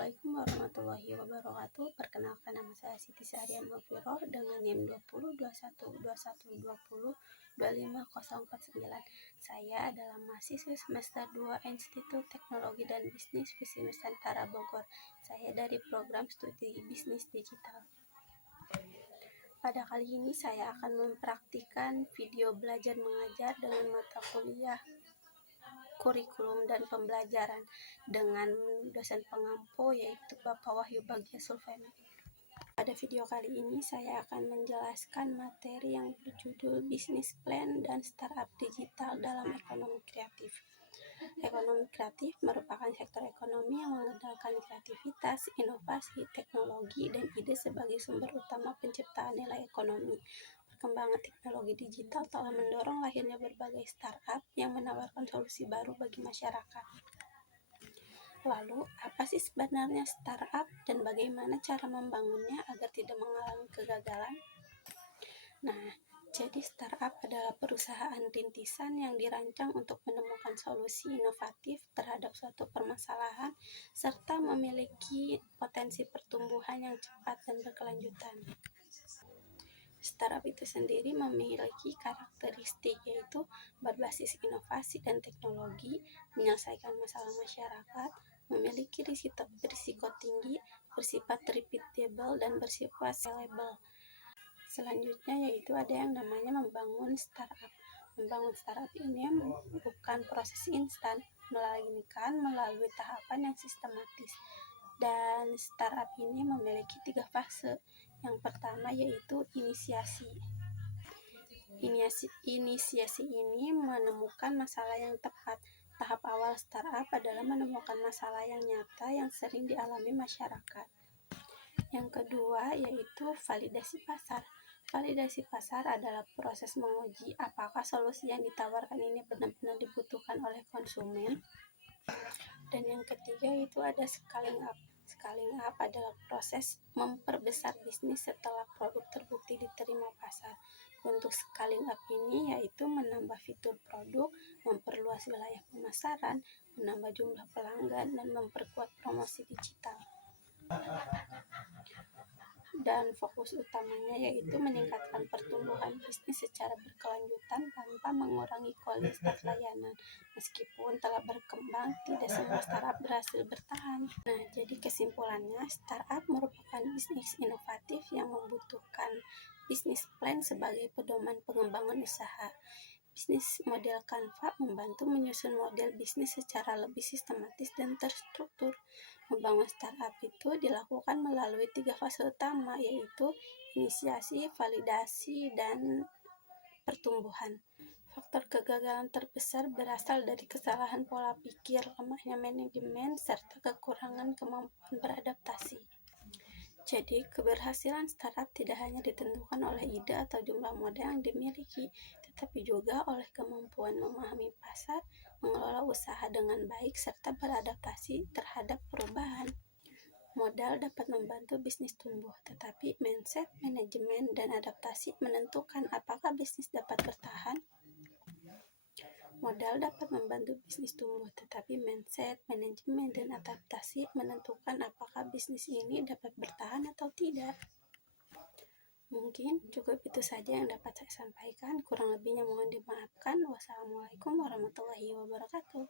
Assalamualaikum warahmatullahi wabarakatuh. Perkenalkan, nama saya Siti Sahrian Mufiroh dengan NIM 202121202549. Saya adalah mahasiswa semester 2 Institut Teknologi dan Bisnis Visi Nusantara Bogor. Saya dari program studi bisnis digital. Pada kali ini saya akan mempraktikkan video belajar mengajar dengan mata kuliah kurikulum dan pembelajaran dengan dosen pengampu yaitu Bapak Wahyu Bagja Sulfemi. Pada video kali ini saya akan menjelaskan materi yang berjudul Business Plan dan Startup Digital dalam Ekonomi Kreatif. Ekonomi kreatif merupakan sektor ekonomi yang mengandalkan kreativitas, inovasi, teknologi, dan ide sebagai sumber utama penciptaan nilai ekonomi. Perkembangan teknologi digital telah mendorong lahirnya berbagai startup yang menawarkan solusi baru bagi masyarakat. Lalu, apa sih sebenarnya startup dan bagaimana cara membangunnya agar tidak mengalami kegagalan? Nah, jadi startup adalah perusahaan rintisan yang dirancang untuk menemukan solusi inovatif terhadap suatu permasalahan serta memiliki potensi pertumbuhan yang cepat dan berkelanjutan. Startup itu sendiri memiliki karakteristik yaitu berbasis inovasi dan teknologi, menyelesaikan masalah masyarakat, memiliki risiko tinggi, bersifat repeatable, dan bersifat scalable. Selanjutnya yaitu ada yang namanya membangun startup. Membangun startup ini bukan proses instan, melainkan melalui tahapan yang sistematis. Dan startup ini memiliki 3 fase. Yang pertama yaitu inisiasi. Inisiasi ini menemukan masalah yang tepat. Tahap awal startup adalah menemukan masalah yang nyata yang sering dialami masyarakat. Yang kedua yaitu validasi pasar. Validasi pasar adalah proses menguji apakah solusi yang ditawarkan ini benar-benar dibutuhkan oleh konsumen. Dan yang ketiga itu ada scaling up. Scaling up adalah proses memperbesar bisnis setelah produk terbukti diterima pasar. Untuk scaling up ini yaitu menambah fitur produk, memperluas wilayah pemasaran, menambah jumlah pelanggan, dan memperkuat promosi digital. Dan fokus utamanya yaitu meningkatkan pertumbuhan bisnis secara berkelanjutan tanpa mengurangi kualitas layanan. Meskipun telah berkembang, tidak semua startup berhasil bertahan. Nah, jadi kesimpulannya, startup merupakan bisnis inovatif yang membutuhkan bisnis plan sebagai pedoman pengembangan usaha. Bisnis model Canva membantu menyusun model bisnis secara lebih sistematis dan terstruktur. Membangun startup itu dilakukan melalui 3 fase utama yaitu inisiasi, validasi, dan pertumbuhan. Faktor kegagalan terbesar berasal dari kesalahan pola pikir, lemahnya manajemen, serta kekurangan kemampuan beradaptasi. Jadi, keberhasilan startup tidak hanya ditentukan oleh ide atau jumlah modal yang dimiliki, tetapi juga oleh kemampuan memahami pasar, mengelola usaha dengan baik, serta beradaptasi terhadap perubahan. Modal dapat membantu bisnis tumbuh, tetapi mindset, manajemen, dan adaptasi menentukan apakah bisnis dapat bertahan. Modal dapat membantu bisnis tumbuh, tetapi mindset, manajemen, dan adaptasi menentukan apakah bisnis ini dapat bertahan atau tidak. Mungkin cukup itu saja yang dapat saya sampaikan. Kurang lebihnya mohon dimaafkan. Wassalamualaikum warahmatullahi wabarakatuh.